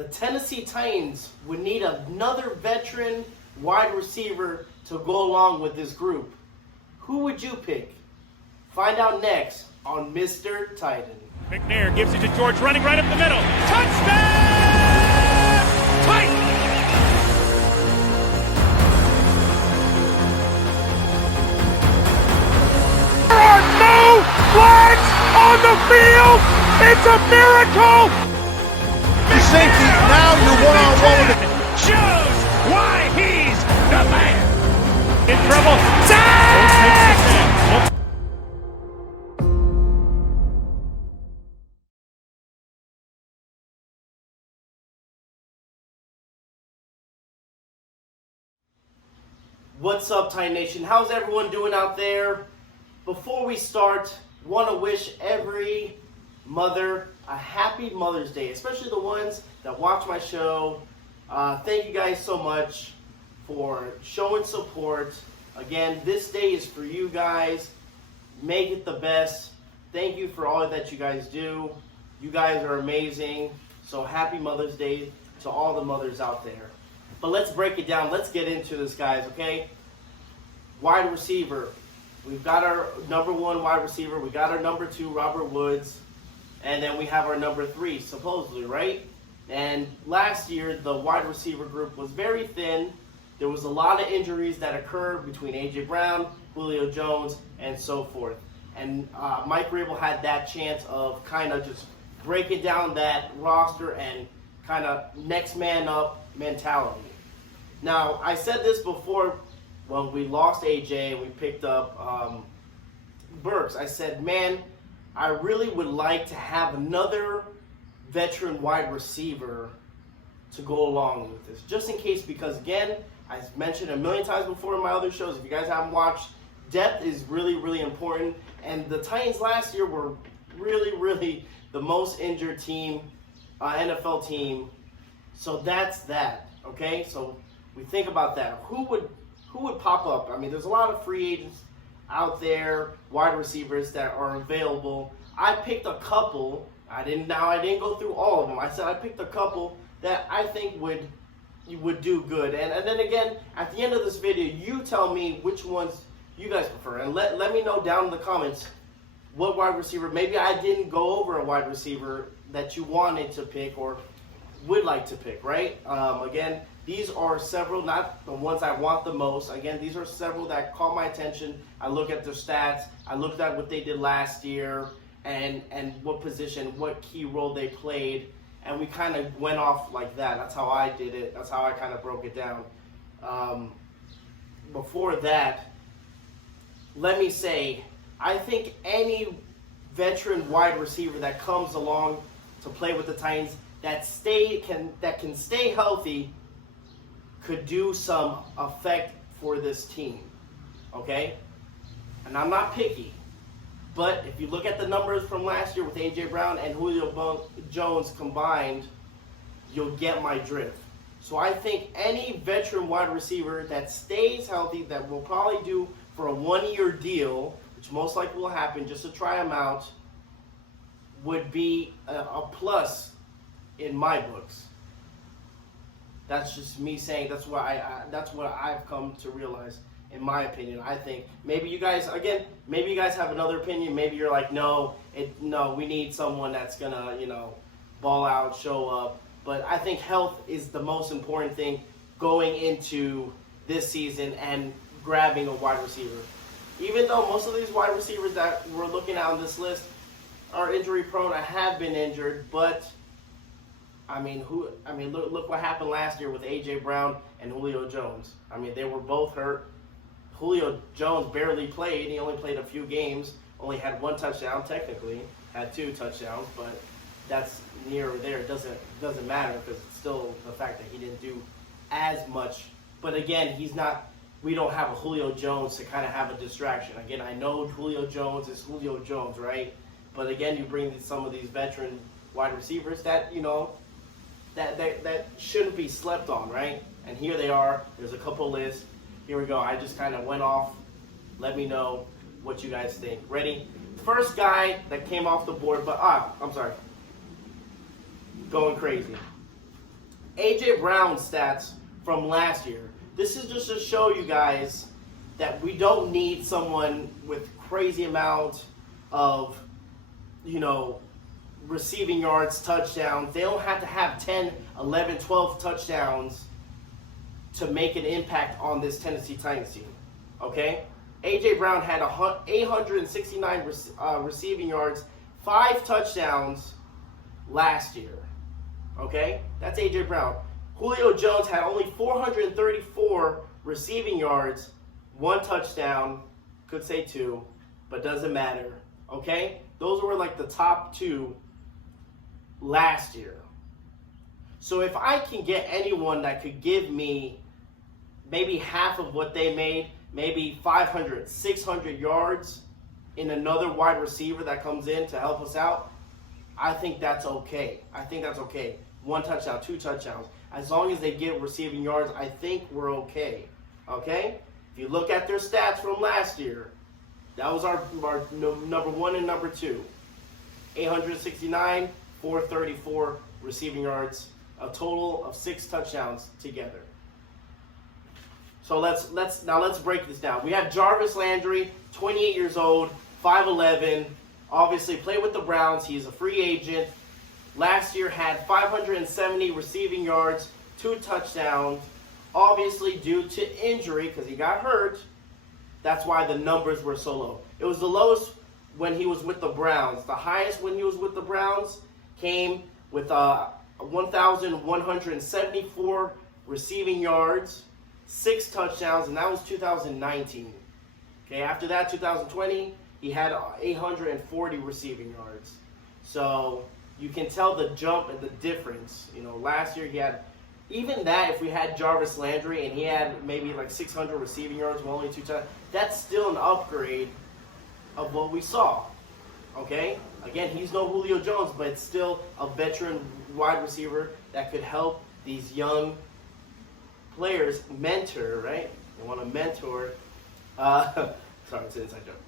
the Tennessee Titans would need another veteran wide receiver to go along with this group. Who would you pick? Find out next on Mr. Titan. McNair gives it to George, running right up the middle. Touchdown! Titans! There are no flags on the field! It's a miracle! Safety, now you're one-on-one with it. Shows why he's the man! In trouble. Sack! What's up, Titan Nation? How's everyone doing out there? Before we start, want to wish every mother a happy Mother's Day, especially the ones that watch my show. Thank you guys so much for showing support. Again, this day is for you guys. Make it the best. Thank you for all that you guys do. You guys are amazing. So happy Mother's Day to all the mothers out there. But let's break it down. Let's get into this, guys, okay? Wide receiver. We've got our number 1 wide receiver. We got our number 2, Robert Woods. And then we have our number 3, supposedly, right? And last year, the wide receiver group was very thin. There was a lot of injuries that occurred between A.J. Brown, Julio Jones, and so forth. And Mike Vrabel had that chance of kind of just breaking down that roster and kind of next man up mentality. Now, I said this before when we lost A.J. and we picked up Burks. I said, man, I really would like to have another veteran wide receiver to go along with this. Just in case, because again, I've mentioned a million times before in my other shows, if you guys haven't watched, depth is really, really important. And the Titans last year were really, really the most injured team, NFL team. So that's that, okay? So we think about that. Who would pop up? I mean, there's a lot of free agents out there, wide receivers that are available. I picked a couple. I didn't go through all of them. I said I picked a couple that I think would do good. And then again, at the end of this video, you tell me which ones you guys prefer. And let me know down in the comments what wide receiver. Maybe I didn't go over a wide receiver that you wanted to pick or would like to pick, right? Again, these are several, not the ones I want the most. Again, these are several that caught my attention. I look at their stats. I looked at what they did last year and what position, what key role they played. And we kind of went off like that. That's how I did it. That's how I kind of broke it down. Before that, let me say, I think any veteran wide receiver that comes along to play with the Titans that can stay healthy could do some effect for this team, okay? And I'm not picky, but if you look at the numbers from last year with A.J. Brown and Julio Jones combined, you'll get my drift. So I think any veteran wide receiver that stays healthy, that will probably do for a 1-year deal, which most likely will happen just to try them out, would be a plus in my books. That's just me saying. That's what I've come to realize. In my opinion, I think maybe you guys have another opinion. Maybe you're like, no, we need someone that's gonna, ball out, show up. But I think health is the most important thing going into this season and grabbing a wide receiver. Even though most of these wide receivers that we're looking at on this list are injury prone, I have been injured, but look what happened last year with A.J. Brown and Julio Jones. I mean, they were both hurt. Julio Jones barely played. He only played a few games, only had 1 touchdown technically, had 2 touchdowns, but that's near or there. It doesn't matter because it's still the fact that he didn't do as much. But again, we don't have a Julio Jones to kind of have a distraction. Again, I know Julio Jones is Julio Jones, right? But again, you bring some of these veteran wide receivers that, that shouldn't be slept on, right? And here they are. There's a couple lists. Here we go. I just kind of went off. Let me know what you guys think. Ready? First guy that came off the board, but I'm sorry. Going crazy. A.J. Brown's stats from last year. This is just to show you guys that we don't need someone with crazy amount of, receiving yards, touchdowns. They don't have to have 10, 11, 12 touchdowns to make an impact on this Tennessee Titans team. Okay? A.J. Brown had 869 receiving yards, 5 touchdowns last year. Okay? That's A.J. Brown. Julio Jones had only 434 receiving yards, 1 touchdown, could say 2, but doesn't matter. Okay? Those were like the top 2 last year. So if I can get anyone that could give me maybe half of what they made, maybe 500, 600 yards in another wide receiver that comes in to help us out, I think that's okay. 1 touchdown, 2 touchdowns. As long as they get receiving yards, I think we're okay. Okay? If you look at their stats from last year, that was our number 1 and number 2. 869, 434 receiving yards, a total of 6 touchdowns together. So let's break this down. We have Jarvis Landry, 28 years old, 5'11", obviously played with the Browns. He's a free agent. Last year had 570 receiving yards, 2 touchdowns. Obviously due to injury, because he got hurt, that's why the numbers were so low. It was the lowest when he was with the Browns. The highest when he was with the Browns came with 1,174 receiving yards, 6 touchdowns, and that was 2019. Okay, after that, 2020, he had 840 receiving yards. So you can tell the jump and the difference. Last year he had, even that, if we had Jarvis Landry and he had maybe like 600 receiving yards with only 2 touchdowns, that's still an upgrade of what we saw. Okay? Again, he's no Julio Jones, but it's still a veteran wide receiver that could help these young players mentor, right? They want to mentor. Sorry, it's an inside joke.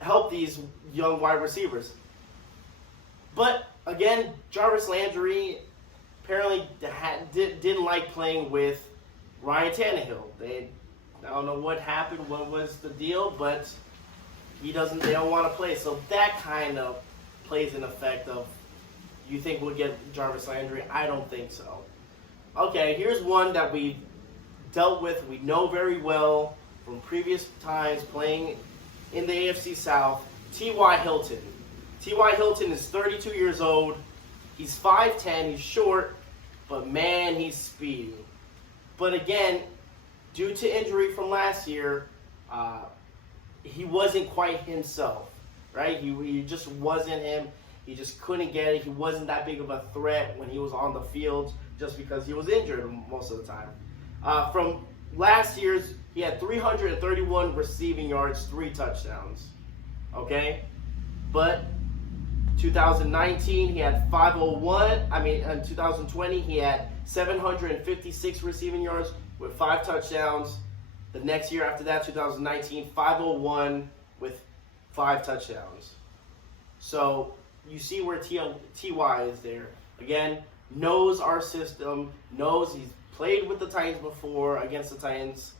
Help these young wide receivers. But again, Jarvis Landry apparently didn't like playing with Ryan Tannehill. I don't know what happened, what was the deal, but they don't want to play. So that kind of plays an effect of, you think we'll get Jarvis Landry? I don't think so. Okay, here's one that we dealt with, we know very well from previous times playing in the AFC South, T.Y. Hilton. T.Y. Hilton is 32 years old. He's 5'10", he's short, but man, he's speedy. But again, due to injury from last year, he wasn't quite himself, right? He just wasn't him. He just couldn't get it. He wasn't that big of a threat when he was on the field just because he was injured most of the time. From last year's, he had 331 receiving yards, 3 touchdowns. Okay? But 2019, he had 501. In 2020, he had 756 receiving yards with 5 touchdowns. The next year after that, 2019, 501 with 5 touchdowns. So you see where T.Y. is there. Again, knows our system, knows he's played with the Titans before against the Titans.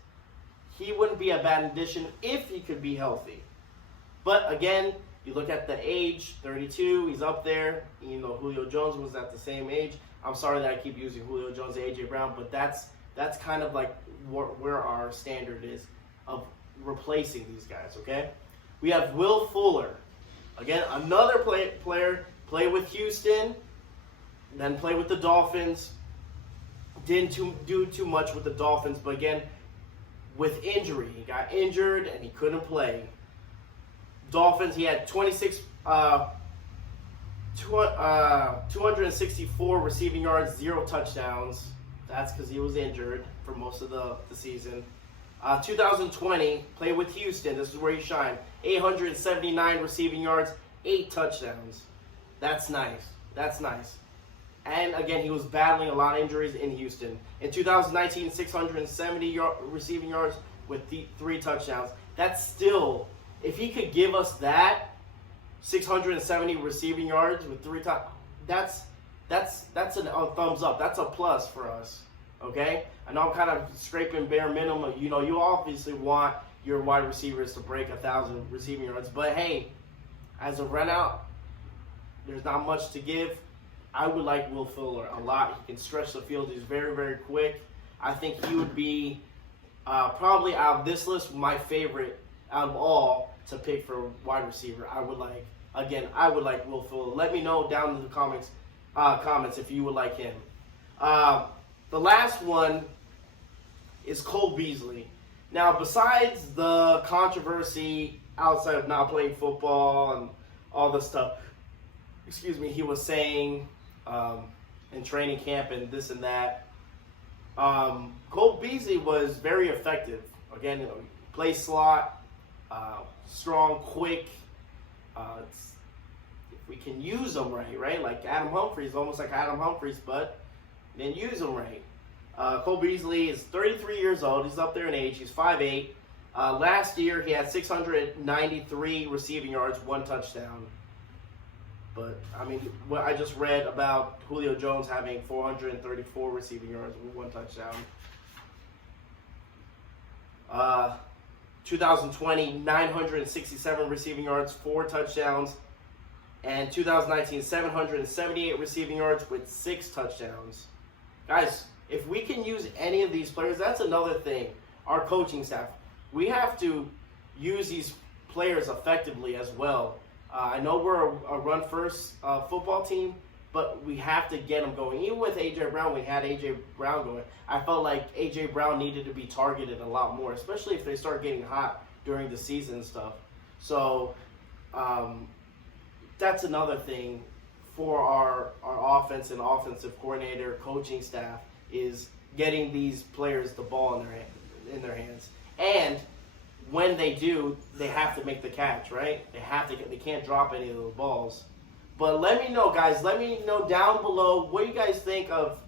He wouldn't be a bad addition if he could be healthy. But again, you look at the age, 32, he's up there. Julio Jones was at the same age. I'm sorry that I keep using Julio Jones and A.J. Brown, but that's kind of like where our standard is of replacing these guys, okay? We have Will Fuller. Again, another player, play with Houston, then play with the Dolphins. Didn't do too much with the Dolphins, but again, with injury. He got injured and he couldn't play. Dolphins, he had 264 receiving yards, 0 touchdowns. That's because he was injured for most of the season. 2020, played with Houston. This is where he shined. 879 receiving yards, 8 touchdowns. That's nice. And again, he was battling a lot of injuries in Houston. In 2019, 670 receiving yards with 3 touchdowns. That's still, if he could give us that, 670 receiving yards with 3 touchdowns, that's a thumbs up. That's a plus for us. Okay? I know I'm kind of scraping bare minimum. You know, you obviously want your wide receivers to break 1,000 receiving yards. But hey, as a run out, there's not much to give. I would like Will Fuller a lot. He can stretch the field. He's very, very quick. I think he would be probably out of this list my favorite out of all to pick for wide receiver. I would like Will Fuller. Let me know down in the comments if you would like him. The last one is Cole Beasley. Now, besides the controversy outside of not playing football and all the stuff, he was saying in training camp and this and that, Cole Beasley was very effective. Again, play slot, strong, quick. If we can use them right? Like Adam Humphries, almost like Adam Humphries, but then use them right. Cole Beasley is 33 years old. He's up there in age. He's 5'8". Last year, he had 693 receiving yards, 1 touchdown. But, I mean, what I just read about Julio Jones having 434 receiving yards with 1 touchdown. 2020, 967 receiving yards, 4 touchdowns. And 2019, 778 receiving yards with 6 touchdowns. Guys, if we can use any of these players, that's another thing. Our coaching staff, we have to use these players effectively as well. I know we're a run-first football team, but we have to get them going. Even with A.J. Brown, we had A.J. Brown going. I felt like A.J. Brown needed to be targeted a lot more, especially if they start getting hot during the season and stuff. So that's another thing for our offense and offensive coordinator, coaching staff, is getting these players the ball in their hands. And when they do, they have to make the catch, right? They can't drop any of those balls. But let me know, guys. Let me know down below what you guys think of,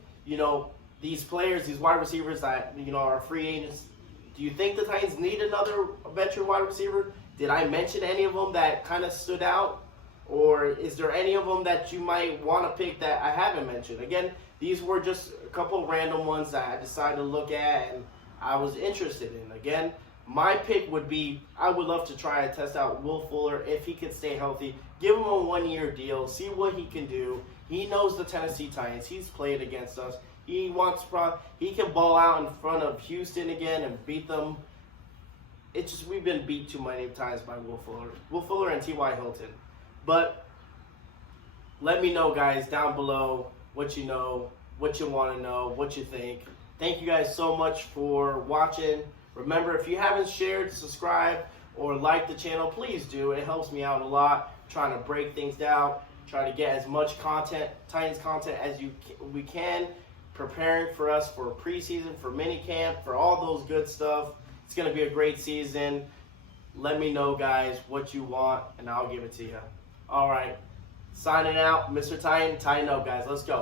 these players, these wide receivers that, are free agents. Do you think the Titans need another veteran wide receiver? Did I mention any of them that kind of stood out? Or is there any of them that you might want to pick that I haven't mentioned? Again, these were just a couple random ones that I decided to look at and I was interested in. Again, my pick would be, I would love to try to test out Will Fuller if he can stay healthy. Give him a 1-year deal. See what he can do. He knows the Tennessee Titans. He's played against us. He can ball out in front of Houston again and beat them. It's just we've been beat too many times by Will Fuller. Will Fuller and T.Y. Hilton. But let me know, guys, down below what you know, what you want to know, what you think. Thank you guys so much for watching. Remember, if you haven't shared, subscribed, or liked the channel, please do. It helps me out a lot, trying to break things down, trying to get as much content, Titans content as we can, preparing for us for preseason, for minicamp, for all those good stuff. It's going to be a great season. Let me know, guys, what you want, and I'll give it to you. All right. Signing out, Mr. Titan. Tighten up, guys. Let's go.